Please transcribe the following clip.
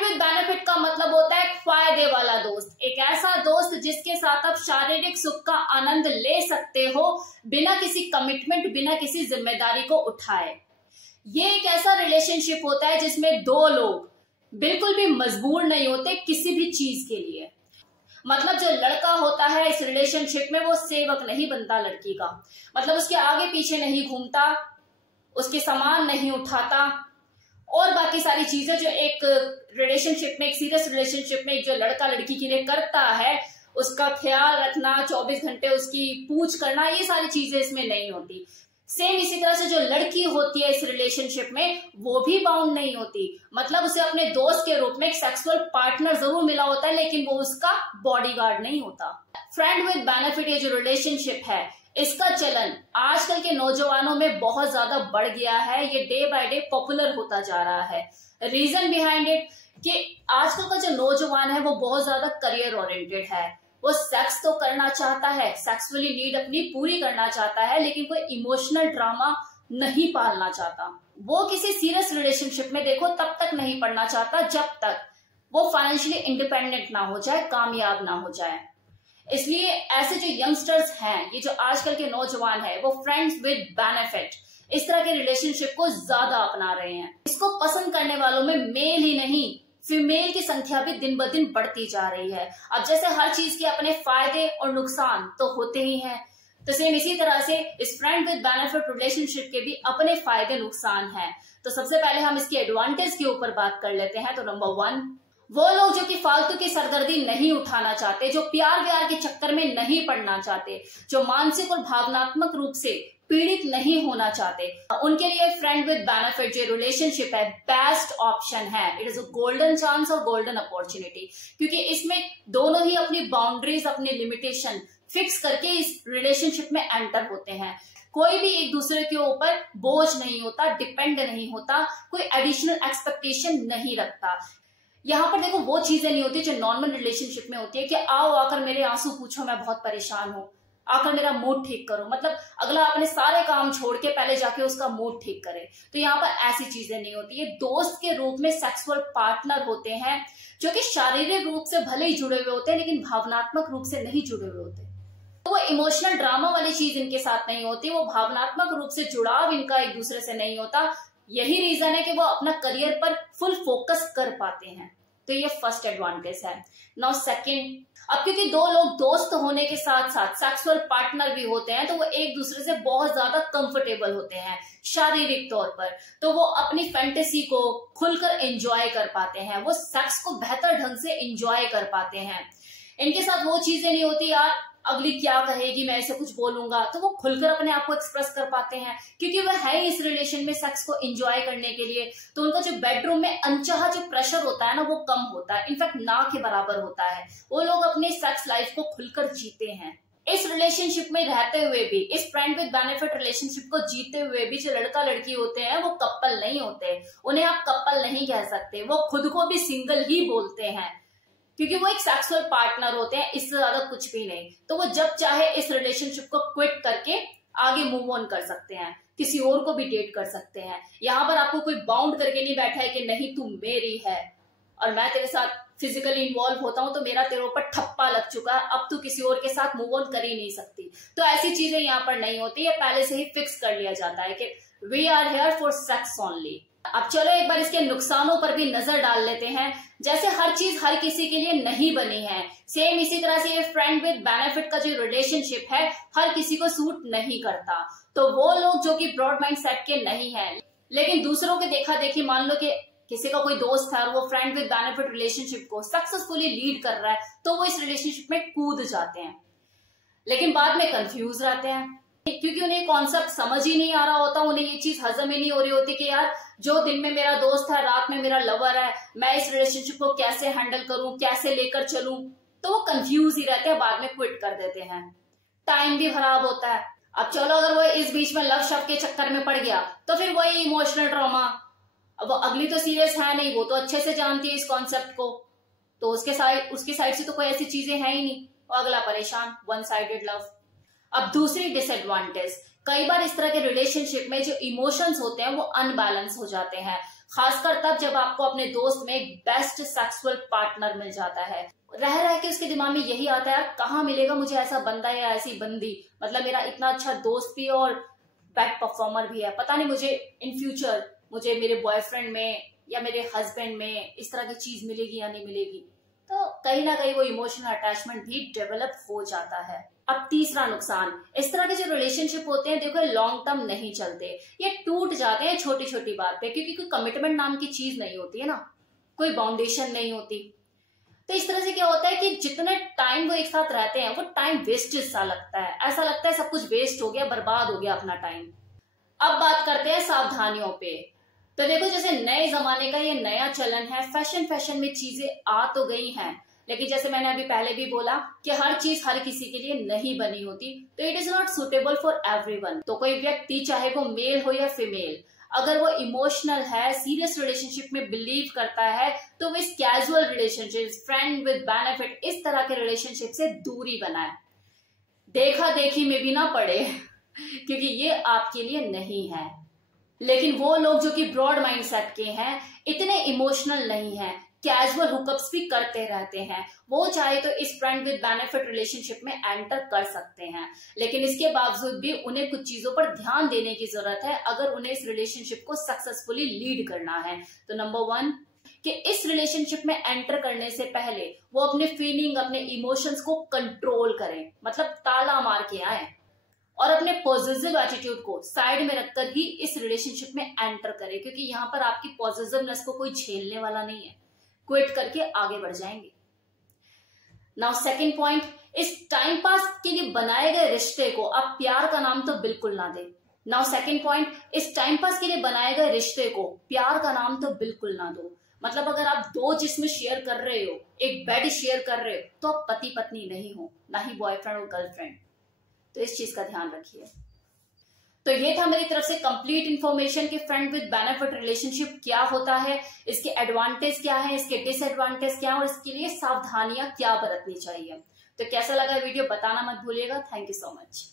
Friend with benefit का मतलब होता है फायदे वाला दोस्त, एक ऐसा दोस्त जिसके साथ आप शारीरिक सुख का आनंद ले सकते हो बिना किसी कमिटमेंट, बिना किसी जिम्मेदारी को उठाए। ये एक ऐसा रिलेशनशिप होता है जिसमें दो लोग बिल्कुल भी मजबूर नहीं होते किसी भी चीज के लिए। मतलब जो लड़का होता है इस रिलेशनशिप में वो सेवक नहीं बनता लड़की का, मतलब उसके आगे पीछे नहीं घूमता, उसके सामान नहीं उठाता और बाकी सारी चीजें जो एक रिलेशनशिप में, एक सीरियस रिलेशनशिप में जो लड़का लड़की के लिए करता है, उसका ख्याल रखना, 24 घंटे उसकी पूछ करना, ये सारी चीजें इसमें नहीं होती। सेम इसी तरह से जो लड़की होती है इस रिलेशनशिप में वो भी बाउंड नहीं होती, मतलब उसे अपने दोस्त के रूप में एक सेक्सुअल पार्टनर जरूर मिला होता है लेकिन वो उसका बॉडीगार्ड नहीं होता। फ्रेंड विद बेनिफिट ये जो रिलेशनशिप है इसका चलन आजकल के नौजवानों में बहुत ज्यादा बढ़ गया है, ये डे बाय डे पॉपुलर होता जा रहा है। रीजन बिहाइंड इट कि आजकल का जो नौजवान है वो बहुत ज्यादा करियर ओरिएंटेड है, वो सेक्स तो करना चाहता है, सेक्सुअली नीड अपनी पूरी करना चाहता है लेकिन कोई इमोशनल ड्रामा नहीं पालना चाहता। वो किसी सीरियस रिलेशनशिप में देखो तब तक नहीं पड़ना चाहता जब तक वो फाइनेंशियली इंडिपेंडेंट ना हो जाए, कामयाब ना हो जाए। इसलिए ऐसे जो यंगस्टर्स हैं, ये जो आजकल के नौजवान है, वो फ्रेंड्स विद बेनिफिट इस तरह के रिलेशनशिप को ज्यादा अपना रहे हैं। इसको पसंद करने वालों में मेल ही नहीं फीमेल की संख्या भी दिन ब दिन बढ़ती जा रही है। अब जैसे हर चीज के अपने फायदे और नुकसान तो होते ही हैं, तो सेम इसी तरह से इस फ्रेंड विद बेनिफिट रिलेशनशिप के भी अपने फायदे नुकसान हैं। तो सबसे पहले हम इसकी एडवांटेज के ऊपर बात कर लेते हैं। तो नंबर 1, वो लोग जो कि फालतू की सरदर्दी नहीं उठाना चाहते, जो प्यार व्यार के चक्कर में नहीं पड़ना चाहते, जो मानसिक और भावनात्मक रूप से पीड़ित नहीं होना चाहते, उनके लिए फ्रेंड विद बेनिफिट जो रिलेशनशिप है बेस्ट ऑप्शन है। It is a golden chance और गोल्डन अपॉर्चुनिटी, क्योंकि इसमें दोनों ही अपनी बाउंड्रीज, अपनी लिमिटेशन फिक्स करके इस रिलेशनशिप में एंटर होते हैं। कोई भी एक दूसरे के ऊपर बोझ नहीं होता, डिपेंड नहीं होता, कोई एडिशनल एक्सपेक्टेशन नहीं रखता। यहाँ पर देखो वो चीजें नहीं होती जो नॉर्मल रिलेशनशिप में होती है कि आओ आकर मेरे आंसू पूछो, मैं बहुत परेशान हूँ, आकर मेरा मूड ठीक करो, मतलब अगला अपने सारे काम छोड़ के पहले जाके उसका मूड ठीक करे। तो यहाँ पर ऐसी चीजें नहीं होती। ये दोस्त के रूप में सेक्सुअल पार्टनर होते हैं जो कि शारीरिक रूप से भले ही जुड़े हुए होते हैं लेकिन भावनात्मक रूप से नहीं जुड़े हुए होते। तो वो इमोशनल ड्रामा वाली चीज इनके साथ नहीं होती, वो भावनात्मक रूप से जुड़ाव इनका एक दूसरे से नहीं होता। यही रीजन है कि वो अपना करियर पर फुल फोकस कर पाते हैं। तो ये फर्स्ट एडवांटेज है। नाउ सेकंड, अब क्योंकि दो लोग दोस्त होने के साथ साथ सेक्सुअल पार्टनर भी होते हैं तो वो एक दूसरे से बहुत ज्यादा कंफर्टेबल होते हैं शारीरिक तौर पर, तो वो अपनी फैंटेसी को खुलकर एंजॉय कर पाते हैं, वो सेक्स को बेहतर ढंग से एंजॉय कर पाते हैं। इनके साथ वो चीजें नहीं होती यार अगली क्या कहेगी, मैं ऐसे कुछ बोलूंगा, तो वो खुलकर अपने आप को एक्सप्रेस कर पाते हैं क्योंकि वह है इस रिलेशन में सेक्स को एंजॉय करने के लिए। तो उनका जो बेडरूम में अनचाहा जो प्रेशर होता है ना वो कम होता है, इनफैक्ट ना के बराबर होता है। वो लोग अपनी सेक्स लाइफ को खुलकर जीते हैं। इस रिलेशनशिप में रहते हुए भी, इस फ्रेंड विद बेनिफिट रिलेशनशिप को जीते हुए भी जो लड़का लड़की होते हैं वो कपल नहीं होते, उन्हें आप कपल नहीं कह सकते, वो खुद को भी सिंगल ही बोलते हैं क्योंकि वो एक सेक्सुअल पार्टनर होते हैं, इससे ज्यादा कुछ भी नहीं। तो वो जब चाहे इस रिलेशनशिप को क्विट करके आगे मूव ऑन कर सकते हैं, किसी और को भी डेट कर सकते हैं। यहाँ पर आपको कोई बाउंड करके नहीं बैठा है कि नहीं तू मेरी है और मैं तेरे साथ फिजिकली इन्वॉल्व होता हूं तो मेरा तेरे ऊपर ठप्पा लग चुका है, अब तू किसी और के साथ मूव ऑन कर ही नहीं सकती। तो ऐसी चीजें यहाँ पर नहीं होती है, पहले से ही फिक्स कर लिया जाता है कि we are here for sex only. अब चलो एक बार इसके नुकसानों पर भी नजर डाल लेते हैं। जैसे हर चीज हर किसी के लिए नहीं बनी है, सेम इसी तरह से ये फ्रेंड विद बेनिफिट का जो रिलेशनशिप है हर किसी को सूट नहीं करता। तो वो लोग जो कि ब्रॉड माइंड सेट के नहीं है लेकिन दूसरों के देखा देखी, मान लो कि किसी का कोई दोस्त है और वो फ्रेंड विद बेनिफिट रिलेशनशिप को सक्सेसफुली लीड कर रहा है तो वो इस रिलेशनशिप में कूद जाते हैं लेकिन बाद में कंफ्यूज रहते हैं क्योंकि उन्हें कॉन्सेप्ट समझ ही नहीं आ रहा होता, उन्हें ये चीज हजम ही नहीं हो रही होती कि यार जो दिन में मेरा दोस्त है रात में मेरा लवर है, मैं इस रिलेशनशिप को कैसे हैंडल करूं, कैसे लेकर चलूं। तो वो कंफ्यूज ही रहते हैं, बाद में क्विट कर देते हैं, टाइम भी खराब होता है। अब चलो अगर वो इस बीच में लव शव के चक्कर में पड़ गया तो फिर वही इमोशनल ड्रामा। अब वो अगली तो सीरियस है नहीं, वो तो अच्छे से जानती है इस कॉन्सेप्ट को, तो उसके साइड से तो कोई ऐसी चीजें है ही नहीं, और अगला परेशान, वन साइडेड लव। अब दूसरी डिसएडवांटेज, कई बार इस तरह के रिलेशनशिप में जो इमोशंस होते हैं वो अनबैलेंस हो जाते हैं। खासकर तब जब आपको अपने दोस्त में एक बेस्ट सेक्सुअल पार्टनर मिल जाता है। रह रह के उसके दिमाग में यही आता है, यार कहाँ मिलेगा मुझे ऐसा बंदा या ऐसी बंदी, मतलब मेरा इतना अच्छा दोस्त भी और बैक परफॉर्मर भी है, पता नहीं मुझे इन फ्यूचर मुझे मेरे बॉयफ्रेंड में या मेरे हस्बैंड में इस तरह की चीज मिलेगी या नहीं मिलेगी। तो कहीं ना कहीं वो इमोशनल अटैचमेंट भी डेवलप हो जाता है। अब तीसरा नुकसान, इस तरह के जो रिलेशनशिप होते हैं देखो लॉन्ग टर्म नहीं चलते, ये टूट जाते हैं छोटी छोटी बात पे, क्योंकि कोई कमिटमेंट नाम की चीज नहीं होती है ना, कोई बाउंडेशन नहीं होती। तो इस तरह से क्या होता है कि जितने टाइम वो एक साथ रहते हैं वो टाइम वेस्ट सा लगता है, ऐसा लगता है सब कुछ वेस्ट हो गया, बर्बाद हो गया अपना टाइम। अब बात करते हैं सावधानियों पे। तो देखो जैसे नए जमाने का ये नया चलन है, फैशन में चीजें आ तो गई हैं, लेकिन जैसे मैंने अभी पहले भी बोला कि हर चीज हर किसी के लिए नहीं बनी होती, तो it is not suitable for everyone. तो कोई व्यक्ति चाहे वो मेल हो या फीमेल, अगर वो इमोशनल है, सीरियस रिलेशनशिप में बिलीव करता है, तो वो इस casual relationship, friend with benefit, इस तरह के रिलेशनशिप से दूरी बनाए, देखा देखी में भी ना पड़े क्योंकि ये आपके लिए नहीं है। लेकिन वो लोग जो कि ब्रॉड माइंडसेट के हैं, इतने इमोशनल नहीं हैं, कैजुअल हुकअप्स भी करते रहते हैं, वो चाहे तो इस फ्रेंड विद बेनिफिट रिलेशनशिप में एंटर कर सकते हैं, लेकिन इसके बावजूद भी उन्हें कुछ चीजों पर ध्यान देने की जरूरत है अगर उन्हें इस रिलेशनशिप को सक्सेसफुली लीड करना है। तो नंबर 1 कि इस रिलेशनशिप में एंटर करने से पहले वो अपने फीलिंग, अपने इमोशंस को कंट्रोल करें, मतलब ताला मार के आए, और अपने पॉजिटिव एटीट्यूड को साइड में रखकर ही इस रिलेशनशिप में एंटर करें, क्योंकि यहाँ पर आपकी पॉजिटिवनेस को कोई झेलने वाला नहीं है, क्विट करके आगे बढ़ जाएंगे। नाउ सेकंड पॉइंट, इस टाइम पास के लिए बनाए गए रिश्ते को आप प्यार का नाम तो बिल्कुल ना दें। नाउ सेकंड पॉइंट, इस टाइम पास के लिए बनाए गए रिश्ते को प्यार का नाम तो बिल्कुल ना दो। मतलब अगर आप 2 जिस्म शेयर कर रहे हो, एक बेड शेयर कर रहे हो, तो आप पति पत्नी नहीं हो, ना ही बॉयफ्रेंड और गर्लफ्रेंड। तो इस चीज का ध्यान रखिए। तो ये था मेरी तरफ से कंप्लीट इन्फॉर्मेशन कि फ्रेंड विद बेनिफिट रिलेशनशिप क्या होता है, इसके एडवांटेज क्या है, इसके डिसएडवांटेज क्या है, और इसके लिए सावधानियां क्या बरतनी चाहिए। तो कैसा लगा वीडियो बताना मत भूलिएगा। Thank you so much.